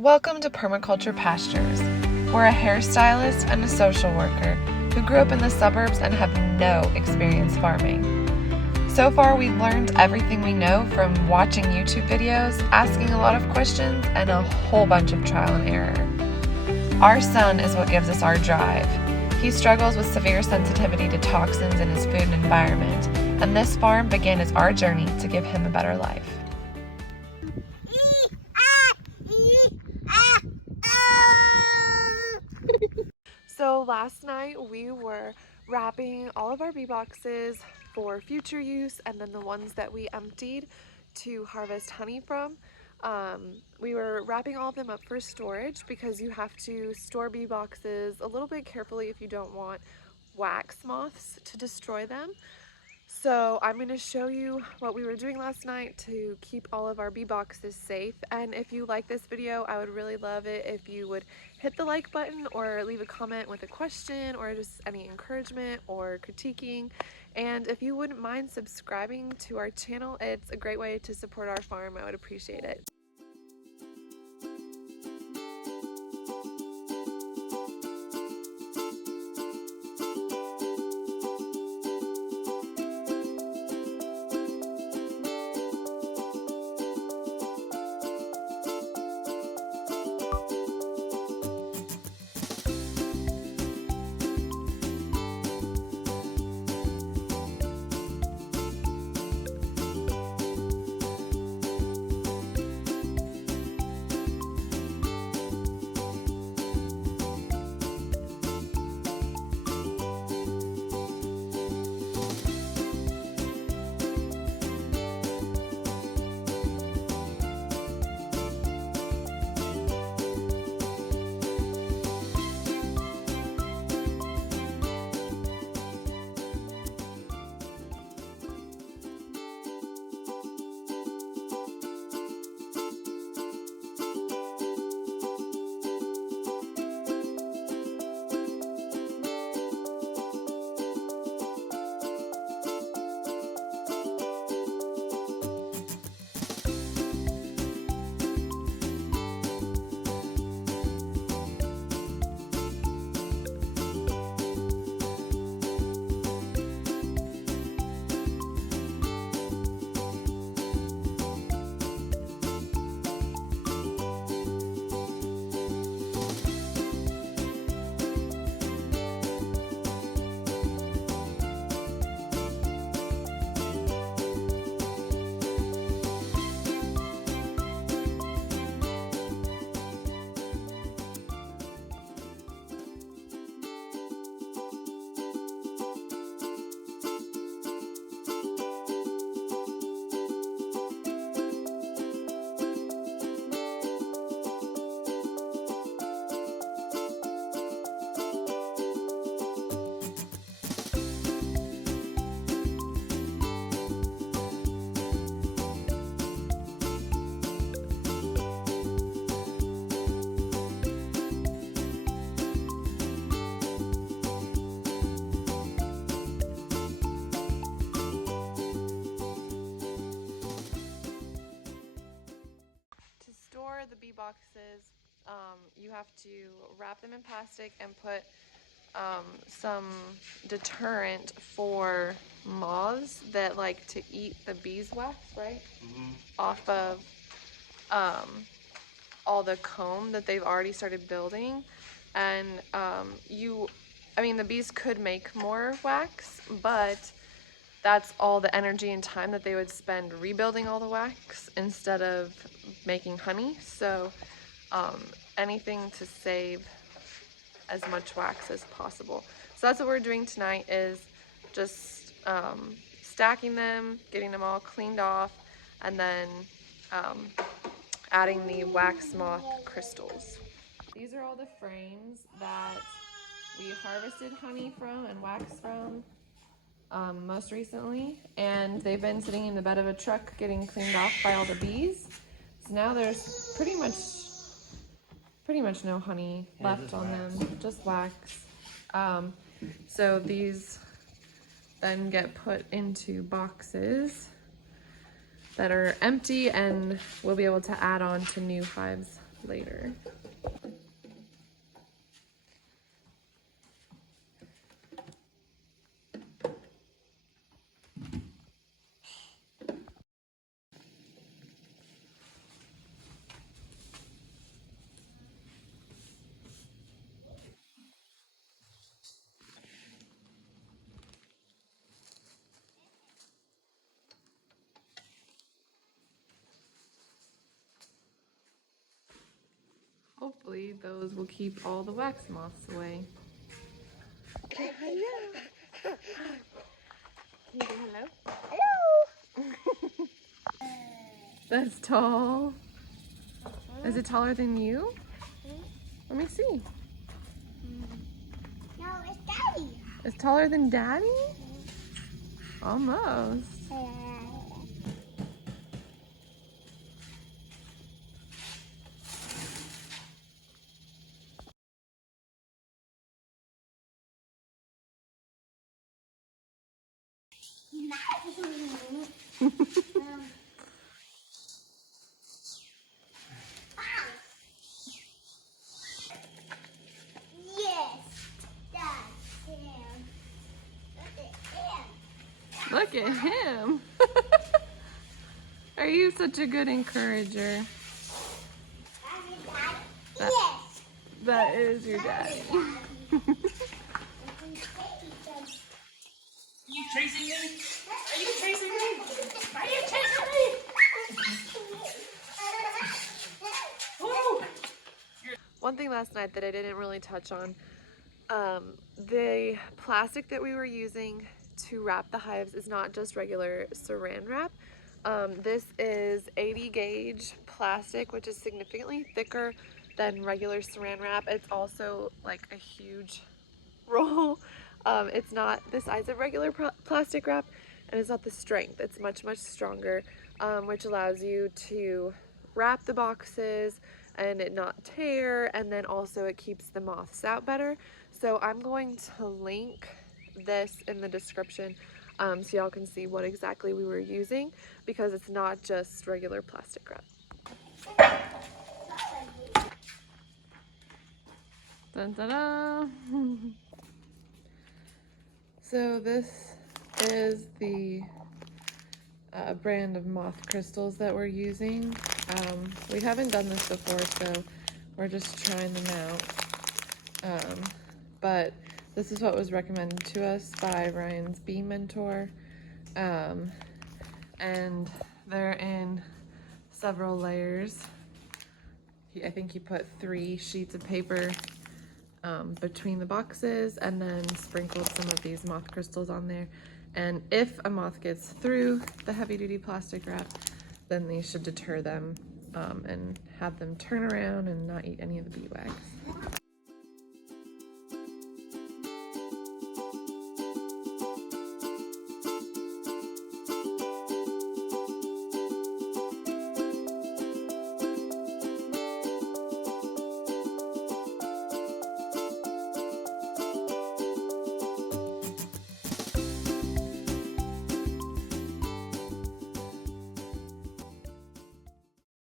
Welcome to Permaculture Pastures. We're a hairstylist and a social worker who grew up in the suburbs and have no experience farming. So far, we've learned everything we know from watching YouTube videos, asking a lot of questions, and a whole bunch of trial and error. Our son is what gives us our drive. He struggles with severe sensitivity to toxins in his food and environment, and this farm began as our journey to give him a better life. So last night we were wrapping all of our bee boxes for future use, and then the ones that we emptied to harvest honey from. We were wrapping all of them up for storage because you have to store bee boxes a little bit carefully if you don't want wax moths to destroy them. So I'm going to show you what we were doing last night to keep all of our bee boxes safe. And if you like this video, I would really love it if you would hit the like button or leave a comment with a question or just any encouragement or critiquing. And if you wouldn't mind subscribing to our channel, it's a great way to support our farm. I would appreciate it. The bee boxes, you have to wrap them in plastic and put some deterrent for moths that like to eat the beeswax, right? Off of all the comb that they've already started building. And the bees could make more wax, but that's all the energy and time that they would spend rebuilding all the wax instead of making honey. So anything to save as much wax as possible. So that's what we're doing tonight, is just stacking them, getting them all cleaned off, and then adding the wax moth crystals. These are all the frames that we harvested honey from and wax from most recently, and they've been sitting in the bed of a truck getting cleaned off by all the bees. So now there's pretty much no honey left on them, just wax. So these then get put into boxes that are empty, and we'll be able to add on to new hives later. Hopefully those will keep all the wax moths away. Okay, hello. Can you say hello? Hello. That's tall. Is it taller than you? Let me see. No, it's Daddy. It's taller than Daddy? Almost. Yes, that's him. Look at him. Are you such a good encourager? Yes. That is your daddy. Are you chasing me? Are you chasing me? Are you chasing me? Woo! One thing last night that I didn't really touch on, the plastic that we were using to wrap the hives is not just regular saran wrap. This is 80 gauge plastic, which is significantly thicker than regular saran wrap. It's also like a huge roll. It's not the size of regular plastic wrap, and it's not the strength. It's much, much stronger, which allows you to wrap the boxes and it not tear, and then also it keeps the moths out better. So I'm going to link this in the description so y'all can see what exactly we were using, because it's not just regular plastic wrap. Dun, dun, dun. So this is the brand of moth crystals that we're using. We haven't done this before, so we're just trying them out. But this is what was recommended to us by Ryan's bee mentor. And they're in several layers. I think he put 3 sheets of paper between the boxes and then sprinkled some of these moth crystals on there. And if a moth gets through the heavy-duty plastic wrap, then these should deter them and have them turn around and not eat any of the bee wax.